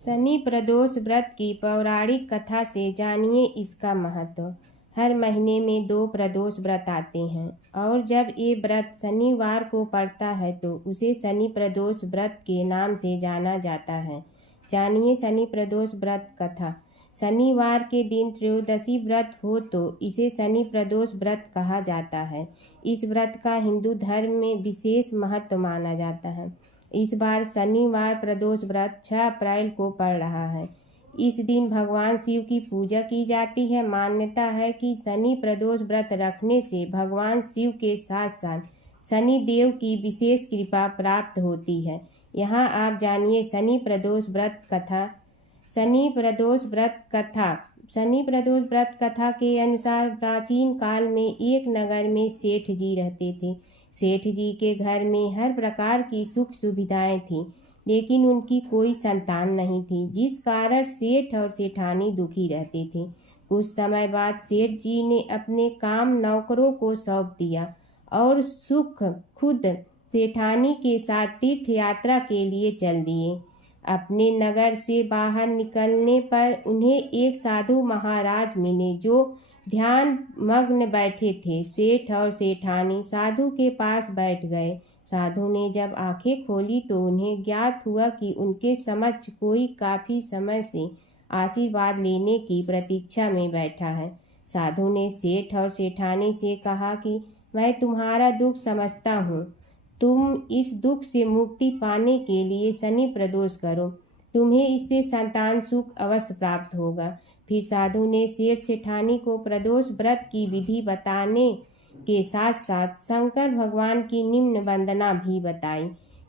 शनि प्रदोष व्रत की पौराणिक कथा से जानिए इसका महत्व। हर महीने में 2 प्रदोष व्रत आते हैं और जब ये व्रत शनिवार को पड़ता है तो उसे शनि प्रदोष व्रत के नाम से जाना जाता है। जानिए शनि प्रदोष व्रत कथा। शनिवार के दिन त्रयोदशी व्रत हो तो इसे शनि प्रदोष व्रत कहा जाता है। इस व्रत का हिंदू धर्म में विशेष महत्व माना जाता है। इस बार शनिवार प्रदोष व्रत 6 अप्रैल को पड़ रहा है। इस दिन भगवान शिव की पूजा की जाती है। मान्यता है कि शनि प्रदोष व्रत रखने से भगवान शिव के साथ साथ शनि देव की विशेष कृपा प्राप्त होती है। यहाँ आप जानिए शनि प्रदोष व्रत कथा। शनि प्रदोष व्रत कथा। शनि प्रदोष व्रत कथा के अनुसार प्राचीन काल में एक नगर में सेठ जी रहते थे। सेठ जी के घर में हर प्रकार की सुख सुविधाएं थीं, लेकिन उनकी कोई संतान नहीं थी, जिस कारण सेठ और सेठानी दुखी रहते थे। कुछ समय बाद सेठ जी ने अपने काम नौकरों को सौंप दिया और सुख खुद सेठानी के साथ तीर्थ यात्रा के लिए चल दिए। अपने नगर से बाहर निकलने पर उन्हें एक साधु महाराज मिले जो ध्यान मग्न बैठे थे। सेठ और सेठानी साधु के पास बैठ गए। साधु ने जब आंखें खोली तो उन्हें ज्ञात हुआ कि उनके समक्ष कोई काफी समय से आशीर्वाद लेने की प्रतीक्षा में बैठा है। साधु ने सेठ और सेठानी से कहा कि मैं तुम्हारा दुख समझता हूँ। तुम इस दुख से मुक्ति पाने के लिए शनि प्रदोष करो, तुम्हें इससे संतान सुख अवश्य प्राप्त होगा। फिर साधु ने सेठ सेठानी को प्रदोष व्रत की विधि बताने के साथ साथ शंकर भगवान की निम्न वंदना भी बताई।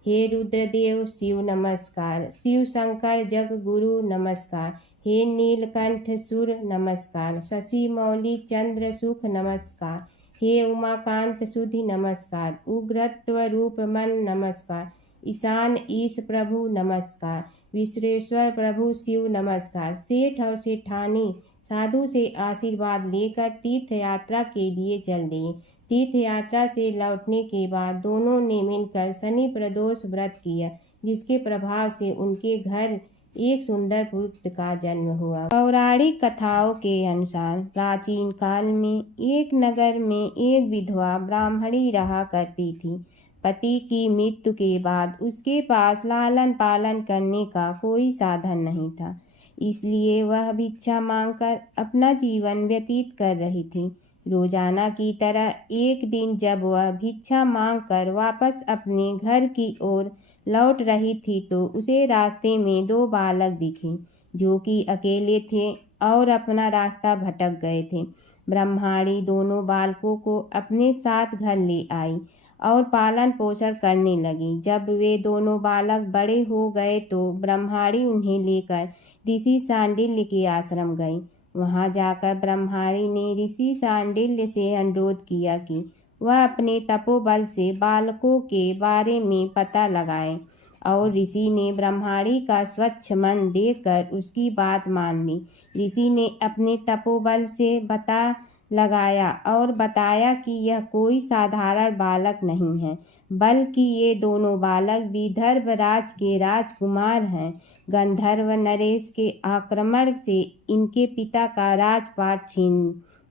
हे रुद्रदेव शिव नमस्कार, शिव शंकर जग गुरु नमस्कार, हे नीलकंठ सुर नमस्कार, शशि मौली चंद्र सुख नमस्कार, हे उमाकांत सुधि नमस्कार, उग्रत्व रूप मन नमस्कार, ईशान ईश प्रभु नमस्कार, विश्वेश्वर प्रभु शिव नमस्कार। सेठ और सेठानी साधु से आशीर्वाद लेकर तीर्थ यात्रा के लिए चल दिए। तीर्थ यात्रा से लौटने के बाद दोनों ने मिलकर शनि प्रदोष व्रत किया, जिसके प्रभाव से उनके घर एक सुंदर पुत्र का जन्म हुआ। पौराणिक कथाओं के अनुसार प्राचीन काल में एक नगर में एक विधवा ब्राह्मणी रहा करती थी। पति की मृत्यु के बाद उसके पास लालन पालन करने का कोई साधन नहीं था, इसलिए वह भिक्षा मांगकर अपना जीवन व्यतीत कर रही थी। रोजाना की तरह एक दिन जब वह भिक्षा मांगकर वापस अपने घर की ओर लौट रही थी तो उसे रास्ते में 2 बालक दिखे, जो कि अकेले थे और अपना रास्ता भटक गए थे। ब्रह्माणी दोनों बालकों को अपने साथ घर ले आई और पालन पोषण करने लगी। जब वे दोनों बालक बड़े हो गए तो ब्रह्माणी उन्हें लेकर ऋषि शांडिल्य के आश्रम गई। वहां जाकर ब्रह्माणी ने ऋषि शांडिल्य से अनुरोध किया कि वह अपने तपोबल से बालकों के बारे में पता लगाए, और ऋषि ने ब्रह्माणी का स्वच्छ मन देखकर उसकी बात मान ली। ऋषि ने अपने तपोबल से पता लगाया और बताया कि यह कोई साधारण बालक नहीं है, बल्कि ये दोनों बालक विदर्भ राज के राजकुमार हैं। गंधर्व नरेश के आक्रमण से इनके पिता का राजपाट छीन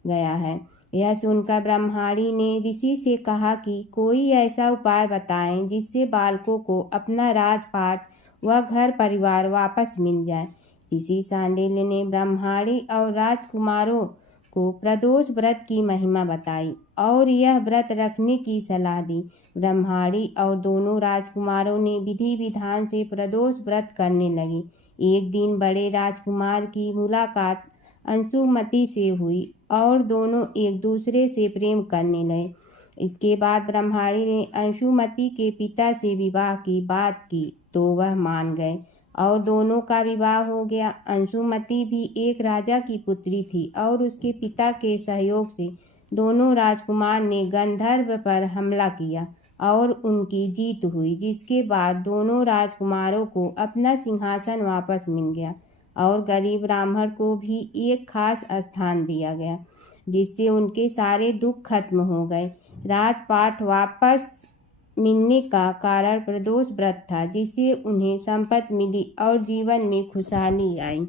गया है। यह सुनकर ब्रह्माणी ने ऋषि से कहा कि कोई ऐसा उपाय बताएं जिससे बालकों को अपना राजपाट व घर परिवार वापस मिल जाए। ऋषि शांडिल्य ने ब्रह्माणी और राजकुमारों को प्रदोष व्रत की महिमा बताई और यह व्रत रखने की सलाह दी। ब्रह्माणी और दोनों राजकुमारों ने विधि विधान से प्रदोष व्रत करने लगे। एक दिन बड़े राजकुमार की मुलाकात अंशुमति से हुई और दोनों एक दूसरे से प्रेम करने लगे। इसके बाद ब्रह्माणी ने अंशुमति के पिता से विवाह की बात की तो वह मान गए और दोनों का विवाह हो गया। अंशुमति भी एक राजा की पुत्री थी और उसके पिता के सहयोग से दोनों राजकुमार ने गंधर्व पर हमला किया और उनकी जीत हुई, जिसके बाद दोनों राजकुमारों को अपना सिंहासन वापस मिल गया और गरीब ब्राह्मण को भी एक खास स्थान दिया गया, जिससे उनके सारे दुख खत्म हो गए। राजपाट वापस मिलने का कारण प्रदोष व्रत था, जिससे उन्हें संपत्ति मिली और जीवन में खुशहाली आई।